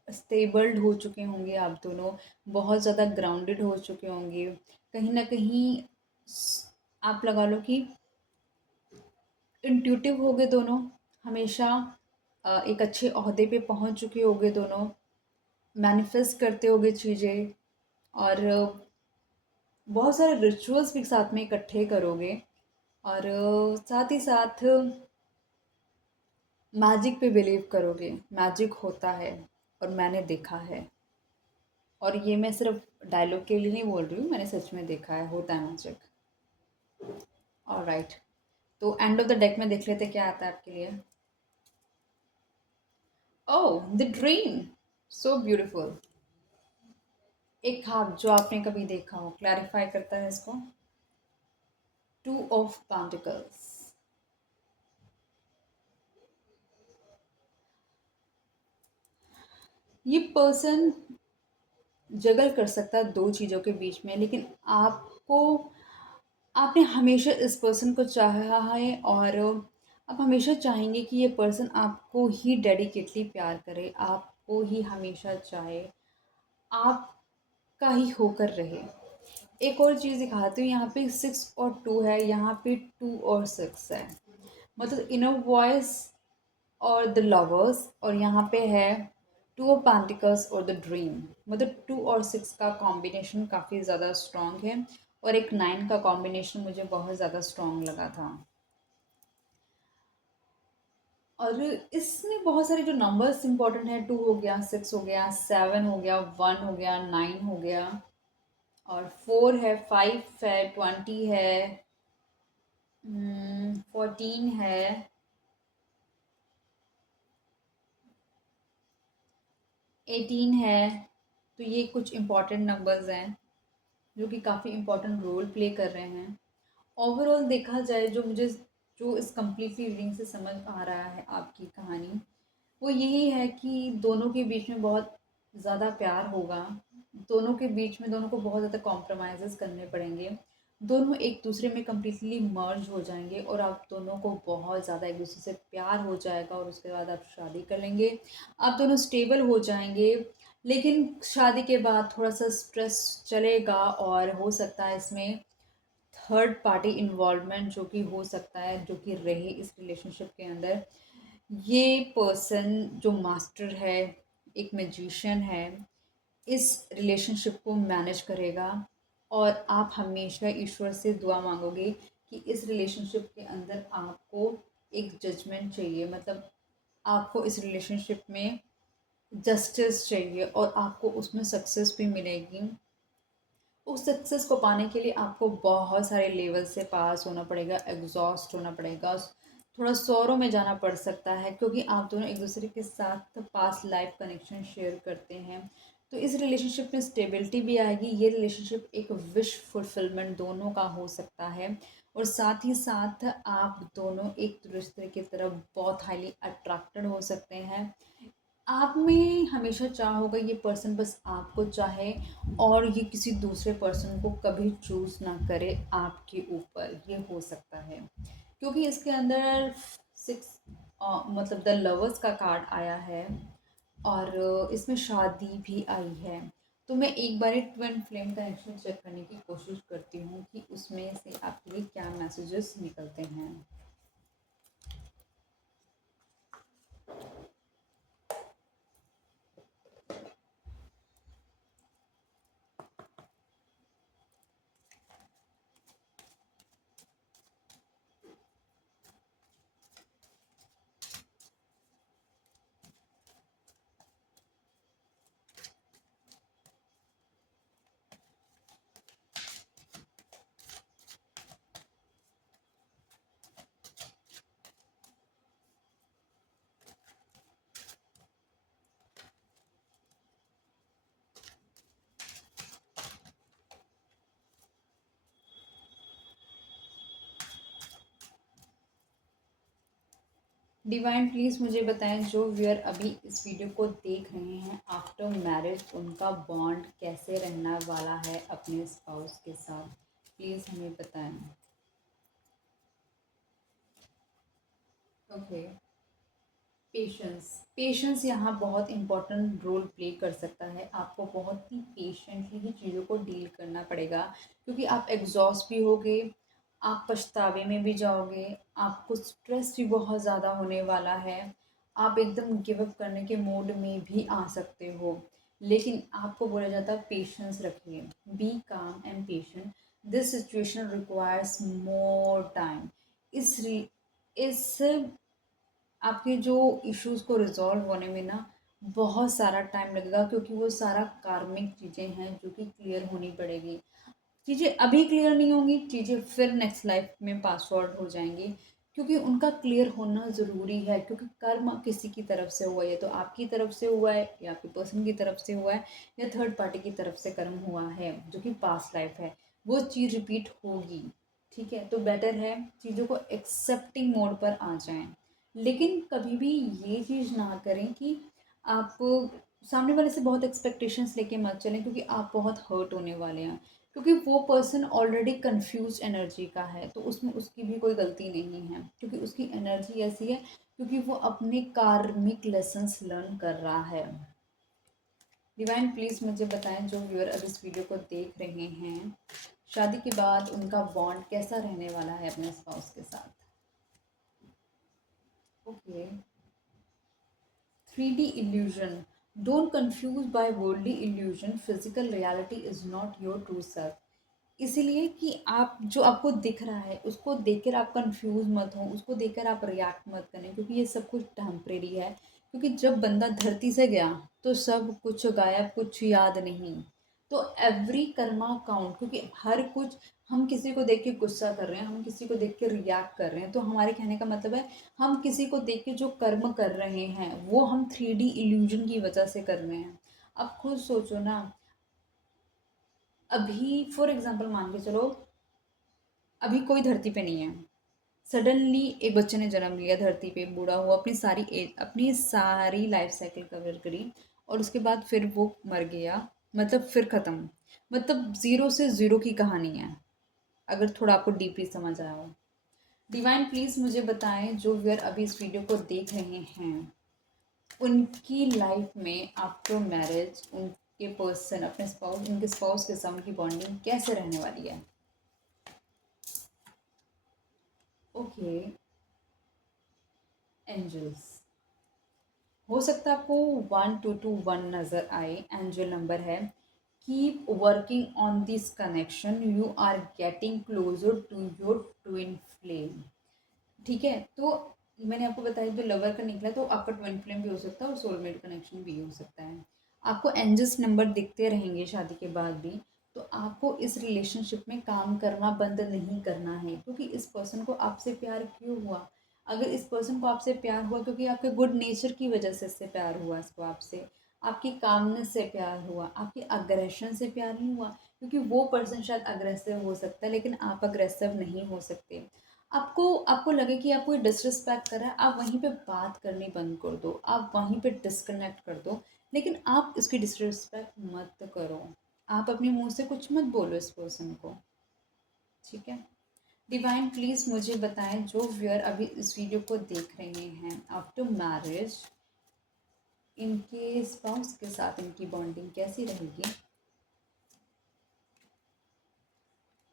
स्टेबल्ड हो चुके होंगे आप दोनों, बहुत ज़्यादा ग्राउंडेड हो चुके होंगे। कहीं ना कहीं आप लगा लो कि इंट्यूटिव हो गए दोनों, हमेशा एक अच्छे ओहदे पे पहुंच चुके होगे दोनों, मैनिफेस्ट करते होगे चीज़ें, और बहुत सारे रिचुअल्स भी साथ में इकट्ठे करोगे, और साथ ही साथ मैजिक पे बिलीव करोगे। मैजिक होता है, और मैंने देखा है, और ये मैं सिर्फ डायलॉग के लिए नहीं बोल रही हूँ, मैंने सच में देखा है, होता है मैजिक। ऑलराइट, तो एंड ऑफ द डेक में देख लेते क्या आता है आपके लिए। ओह, द ड्रीम, सो ब्यूटिफुल। एक ख्वाब जो आपने कभी देखा हो, क्लैरिफाई करता है इसको। टू ऑफ पेंटिकल्स, ये पर्सन जगल कर सकता है दो चीज़ों के बीच में, लेकिन आपको आपने हमेशा इस पर्सन को चाहा है, और आप हमेशा चाहेंगे कि ये पर्सन आपको ही डेडिकेटली प्यार करे, आपको ही हमेशा चाहे, आपका ही होकर रहे। एक और चीज़ दिखाती हूँ, यहाँ पे 6 और 2 है, यहाँ पे 2 और 6 है। मतलब इनर वॉइस और द लवर्स, और यहाँ पे है 2 ऑफ पेंटिकल्स और द ड्रीम। मतलब 2 और 6 का कॉम्बिनेशन काफ़ी ज़्यादा स्ट्रॉन्ग है, और एक 9 का कॉम्बिनेशन मुझे बहुत ज़्यादा स्ट्रॉन्ग लगा था। और इसमें बहुत सारे जो नंबर्स इंपॉर्टेंट है, 2 हो गया, 6 हो गया, 7 हो गया, 1 हो गया, 9 हो गया, और 4 है, 5 है, 20 है, 14 है, 18 है। तो ये कुछ इम्पॉर्टेंट नंबर्स हैं जो कि काफ़ी इम्पोर्टेंट रोल प्ले कर रहे हैं। ओवरऑल देखा जाए, जो इस कम्प्लीटली रीडिंग से समझ आ रहा है आपकी कहानी, वो यही है कि दोनों के बीच में बहुत ज़्यादा प्यार होगा। दोनों को बहुत ज़्यादा कॉम्प्रोमाइज़ करने पड़ेंगे। दोनों एक दूसरे में कम्प्लीटली मर्ज हो जाएंगे, और आप दोनों को बहुत ज़्यादा एक दूसरे से प्यार हो जाएगा, और उसके बाद आप शादी कर लेंगे। आप दोनों स्टेबल हो जाएंगे। लेकिन शादी के बाद थोड़ा सा स्ट्रेस चलेगा, और हो सकता है इसमें थर्ड पार्टी इन्वॉल्वमेंट जो कि हो सकता है, जो कि रहे इस रिलेशनशिप के अंदर। ये पर्सन जो मास्टर है, एक मैजिशियन है, इस रिलेशनशिप को मैनेज करेगा, और आप हमेशा ईश्वर से दुआ मांगोगे कि इस रिलेशनशिप के अंदर आपको एक जजमेंट चाहिए। मतलब आपको इस रिलेशनशिप में जस्टिस चाहिए, और आपको उसमें सक्सेस भी मिलेगी। उस सक्सेस को पाने के लिए आपको बहुत सारे लेवल से पास होना पड़ेगा, एग्जॉस्ट होना पड़ेगा, थोड़ा सौरों में जाना पड़ सकता है, क्योंकि आप दोनों एक दूसरे के साथ पास लाइफ कनेक्शन शेयर करते हैं। तो इस रिलेशनशिप में स्टेबिलिटी भी आएगी। ये रिलेशनशिप एक विश फुलफिलमेंट दोनों का हो सकता है, और साथ ही साथ आप दोनों एक दूसरे की तरफ बहुत हाईली अट्रैक्टेड हो सकते हैं। आप में हमेशा चाह होगा ये पर्सन बस आपको चाहे, और ये किसी दूसरे पर्सन को कभी चूज़ ना करे आपके ऊपर, ये हो सकता है। क्योंकि इसके अंदर सिक्स मतलब द लवर्स का कार्ड आया है, और इसमें शादी भी आई है। तो मैं एक बार ट्विन फ्लेम कनेक्शन चेक करने की कोशिश करती हूँ कि उसमें से आपके लिए क्या मैसेजेस निकलते हैं। डिवाइन प्लीज़ मुझे बताएं, जो व्यूअर अभी इस वीडियो को देख रहे हैं, आफ्टर मैरिज उनका बॉन्ड कैसे रहने वाला है अपने स्पाउस के साथ, प्लीज़ हमें बताएं। Okay, patience. पेशेंस यहाँ बहुत इंपॉर्टेंट रोल प्ले कर सकता है। आपको बहुत ही पेशेंटली ही चीज़ों को डील करना पड़ेगा, क्योंकि आप एग्जॉस्ट भी होगे, आप पछतावे में भी जाओगे, आपको स्ट्रेस भी बहुत ज़्यादा होने वाला है, आप एकदम गिव अप करने के मूड में भी आ सकते हो। लेकिन आपको बोला जाता है पेशेंस रखिए, बी काम and patient, this situation requires more time. इस आपके जो इश्यूज़ को रिजॉल्व होने में ना बहुत सारा टाइम लगेगा, क्योंकि वो सारा कार्मिक चीज़ें हैं जो कि क्लियर होनी पड़ेगी। चीज़ें अभी क्लियर नहीं होंगी, चीज़ें फिर नेक्स्ट लाइफ में पास फॉरवर्ड हो जाएंगी, क्योंकि उनका क्लियर होना ज़रूरी है। क्योंकि कर्म किसी की तरफ से हुआ है, तो आपकी तरफ से हुआ है, या आपकी पर्सन की तरफ से हुआ है, या थर्ड पार्टी की तरफ से कर्म हुआ है जो कि पास्ट लाइफ है, वो चीज़ रिपीट होगी। ठीक है, तो बेटर है चीज़ों को एक्सेप्टिंग मोड पर आ जाएं। लेकिन कभी भी ये चीज़ ना करें कि आप सामने वाले से बहुत एक्सपेक्टेशंस लेके मत चलें, क्योंकि आप बहुत हर्ट होने वाले हैं। क्योंकि वो पर्सन ऑलरेडी कंफ्यूज एनर्जी का है, तो उसमें उसकी भी कोई गलती नहीं है, क्योंकि उसकी एनर्जी ऐसी है, क्योंकि वो अपने कार्मिक लेसन्स लर्न कर रहा है। डिवाइन प्लीज़ मुझे बताएं, जो व्यूअर अब इस वीडियो को देख रहे हैं, शादी के बाद उनका बॉन्ड कैसा रहने वाला है अपने स्पाउस के साथ। Okay, 3D illusion. Don't confuse by worldly illusion. Physical reality is not your true self. इसीलिए कि आप जो आपको दिख रहा है उसको देखकर आप कंफ्यूज मत हो, उसको देखकर आप रिएक्ट मत करें, क्योंकि ये सब कुछ टेम्परेरी है। क्योंकि जब बंदा धरती से गया तो सब कुछ गायब, कुछ याद नहीं। तो एवरी कर्मा काउंट, क्योंकि हर कुछ, हम किसी को देख के गुस्सा कर रहे हैं, हम किसी को देख के रिएक्ट कर रहे हैं, तो हमारे कहने का मतलब है हम किसी को देख के जो कर्म कर रहे हैं वो हम 3D इल्यूजन की वजह से कर रहे हैं। अब खुद सोचो ना, अभी फॉर एग्जांपल मान के चलो, अभी कोई धरती पे नहीं है, सडनली एक बच्चे ने जन्म लिया, धरती पे बूढ़ा हुआ, अपनी सारी लाइफ साइकिल कवर करी, और उसके बाद फिर वो मर गया, मतलब फिर ख़त्म, मतलब ज़ीरो से ज़ीरो की कहानी है, अगर थोड़ा आपको डीपली समझ आया हो। डिवाइन प्लीज़ मुझे बताएं, जो व्यूअर अभी इस वीडियो को देख रहे हैं, उनकी लाइफ में आफ्टर मैरिज उनके पर्सन, अपने स्पाउस, उनके स्पाउस के साथ उनकी बॉन्डिंग कैसे रहने वाली है। Okay, angels. हो सकता है आपको 1221 नज़र आए, एंजल नंबर है। Keep working on this connection, you are getting closer to your twin flame. ठीक है, तो मैंने आपको बताया जो लवर का निकला, तो आपका ट्विन फ्लेम भी हो सकता है और सोलमेट कनेक्शन भी हो सकता है। आपको एंजल्स नंबर दिखते रहेंगे शादी के बाद भी, तो आपको इस रिलेशनशिप में काम करना बंद नहीं करना है, क्योंकि इस पर्सन को आपसे प्यार क्यों हुआ। अगर इस पर्सन को आपसे प्यार हुआ क्योंकि आपके गुड नेचर की वजह से इससे प्यार हुआ, इसको आपसे आपकी कामनेस से प्यार हुआ, आपके अग्रेशन से प्यार नहीं हुआ। क्योंकि वो पर्सन शायद अग्रेसिव हो सकता है लेकिन आप अग्रेसिव नहीं हो सकते। आपको आपको लगे कि आप कोई डिसरिस्पेक्ट कर रहा है, आप वहीं पे बात करनी बंद कर दो, आप वहीं पे डिस्कनेक्ट कर दो, लेकिन आप इसकी डिसरिस्पेक्ट मत करो। आप अपने मुंह से कुछ मत बोलो इस पर्सन को, ठीक है। डिवाइन प्लीज़ मुझे बताएं, जो व्यूअर अभी इस वीडियो को देख रहे हैं, आफ्टर मैरिज इनके स्पाउस के साथ इनकी बॉन्डिंग कैसी रहेगी।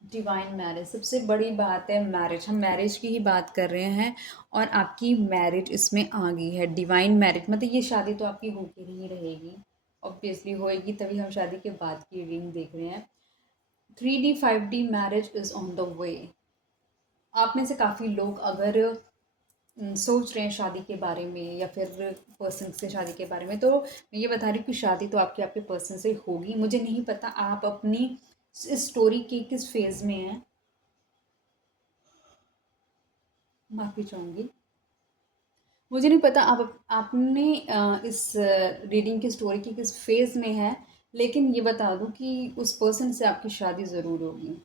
डिवाइन मैरिज, सबसे बड़ी बात है मैरिज, हम मैरिज की ही बात कर रहे हैं और आपकी मैरिज इसमें आ गई है। डिवाइन मैरिज मतलब ये शादी तो आपकी होके ही रहेगी, ऑब्वियसली होएगी, तभी हम शादी के बाद की रीडिंग देख रहे हैं। 3D 5D marriage is on the way. आप में से काफ़ी लोग अगर सोच रहे हैं शादी के बारे में या फिर पर्सन से शादी के बारे में, तो मैं ये बता रही हूँ कि शादी तो आपके आपके पर्सन से होगी। मुझे नहीं पता आप अपनी इस स्टोरी के किस फेज़ में हैं, माफ़ी चाहूँगी। मुझे नहीं पता आपने इस रीडिंग की स्टोरी की किस फेज़ में है, लेकिन ये बता दूँ कि उस पर्सन से आपकी शादी ज़रूर होगी।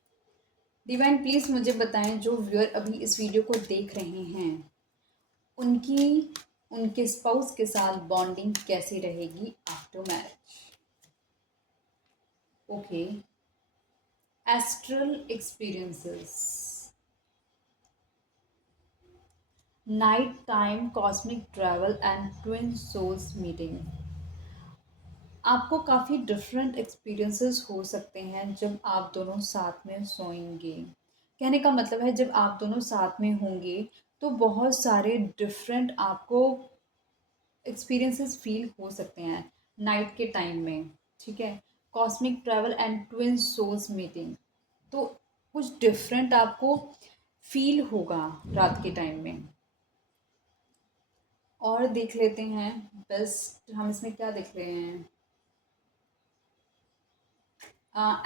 डिवाइन प्लीज़ मुझे बताएं, जो व्यूअर अभी इस वीडियो को देख रहे हैं उनकी उनके स्पाउस के साथ बॉन्डिंग कैसी रहेगी after marriage. Okay, astral experiences, night time cosmic travel and twin souls meeting. आपको काफ़ी डिफरेंट एक्सपीरियंसेस हो सकते हैं जब आप दोनों साथ में सोएंगे। कहने का मतलब है जब आप दोनों साथ में होंगे तो बहुत सारे डिफरेंट आपको एक्सपीरियंसेस फील हो सकते हैं नाइट के टाइम में, ठीक है। Cosmic travel and twin souls meeting, तो कुछ डिफरेंट आपको फील होगा रात के टाइम में। और देख लेते हैं बेस्ट हम इसमें क्या देख रहे हैं।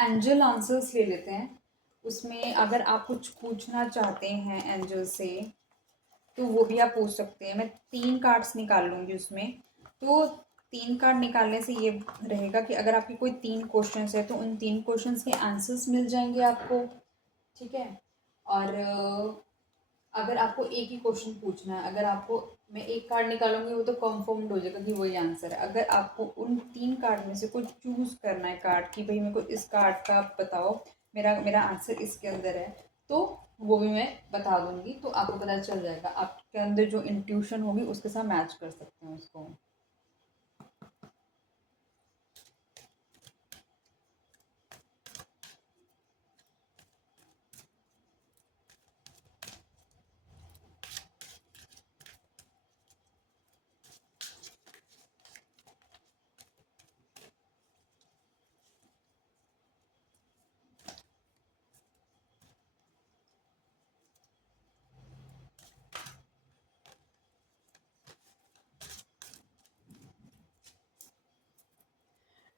एंजल आंसर्स ले लेते हैं। उसमें अगर आप कुछ पूछना चाहते हैं एंजल से तो वो भी आप पूछ सकते हैं। मैं 3 कार्ड्स निकाल लूँगी उसमें। तो 3 कार्ड निकालने से ये रहेगा कि अगर आपके कोई 3 क्वेश्चंस है तो उन 3 क्वेश्चंस के आंसर्स मिल जाएंगे आपको, ठीक है। और अगर आपको एक ही क्वेश्चन पूछना है, अगर आपको मैं एक कार्ड निकालूंगी वो तो कंफर्म्ड हो जाएगा कि वही आंसर है। अगर आपको उन 3 कार्ड में से कोई चूज़ करना है कार्ड कि भाई मेरे को इस कार्ड का आप बताओ, मेरा मेरा आंसर इसके अंदर है, तो वो भी मैं बता दूंगी, तो आपको पता चल जाएगा। आपके अंदर जो इंट्यूशन होगी उसके साथ मैच कर सकते हैं उसको।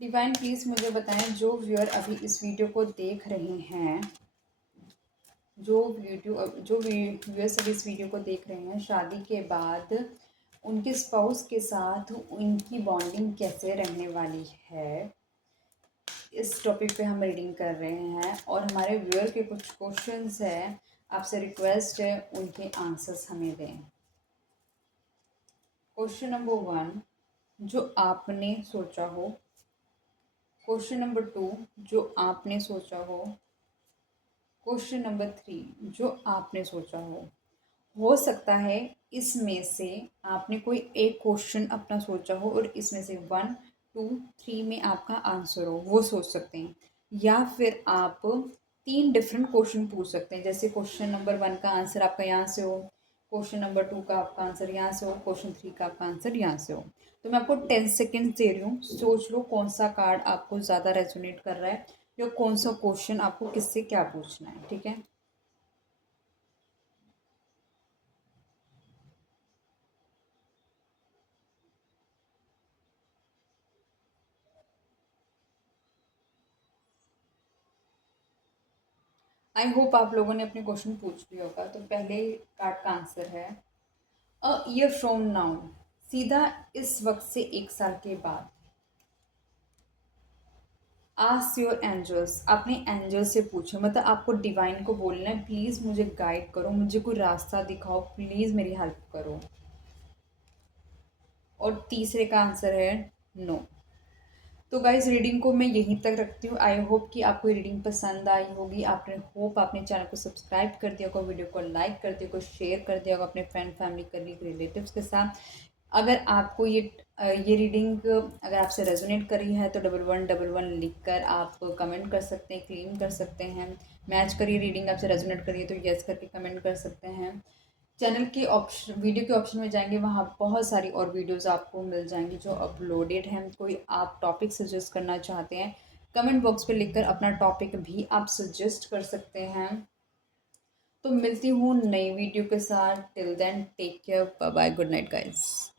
डिवाइन प्लीज़ मुझे बताएं, जो व्यूअर अभी इस वीडियो को देख रहे हैं, जो व्यूअर्स अभी इस वीडियो को देख रहे हैं, शादी के बाद उनके स्पाउस के साथ उनकी बॉन्डिंग कैसे रहने वाली है, इस टॉपिक पे हम रीडिंग कर रहे हैं। और हमारे व्यूअर के कुछ क्वेश्चंस हैं, आपसे रिक्वेस्ट है उनके आंसर्स हमें दें। क्वेश्चन नंबर 1, जो आपने सोचा हो। क्वेश्चन नंबर 2, जो आपने सोचा हो। क्वेश्चन नंबर 3, जो आपने सोचा हो सकता है इसमें से आपने कोई एक क्वेश्चन अपना सोचा हो और इसमें से 1, 2, 3 में आपका आंसर हो, वो सोच सकते हैं। या फिर आप 3 डिफरेंट क्वेश्चन पूछ सकते हैं, जैसे क्वेश्चन नंबर 1 का आंसर आपका यहाँ से हो, क्वेश्चन नंबर 2 का आपका आंसर यहाँ से हो, क्वेश्चन 3 का आपका आंसर यहाँ से हो। तो मैं आपको 10 सेकेंड्स दे रही हूँ, सोच लो कौन सा कार्ड आपको ज़्यादा रेजोनेट कर रहा है या कौन सा क्वेश्चन आपको किससे क्या पूछना है, ठीक है। आई होप आप लोगों ने अपने क्वेश्चन पूछ लिया होगा। तो पहले कार्ड का आंसर है अ ईयर फ्रॉम नाउ, सीधा इस वक्त से 1 साल के बाद। आस्क योर एंजल्स, अपने एंजल से पूछो, मतलब आपको डिवाइन को बोलना है प्लीज़ मुझे गाइड करो, मुझे कोई रास्ता दिखाओ, प्लीज़ मेरी हेल्प करो। और तीसरे का आंसर है नो। तो गाइज रीडिंग को मैं यहीं तक रखती हूँ। आई होप कि आपको ये रीडिंग पसंद आई होगी। आपने होप आपने चैनल को सब्सक्राइब कर दिया होगा, वीडियो को लाइक कर दिया होगा, शेयर कर दिया होगा अपने फ्रेंड फैमिली कलीग रिलेटिव्स के साथ। अगर आपको ये रीडिंग अगर आपसे रेजोनेट कर रही है तो 1111 लिख कर आप कमेंट कर सकते हैं, क्लेम कर सकते हैं। मैच करिए रीडिंग आपसे रेजोनेट करिए तो यस करके कमेंट कर सकते हैं। चैनल के ऑप्शन वीडियो के ऑप्शन में जाएंगे, वहाँ बहुत सारी और वीडियोस आपको मिल जाएंगी जो अपलोडेड हैं। कोई आप टॉपिक सजेस्ट करना चाहते हैं, कमेंट बॉक्स पे लिखकर अपना टॉपिक भी आप सजेस्ट कर सकते हैं। तो मिलती हूँ नई वीडियो के साथ। Till then take care, bye bye, good night guys.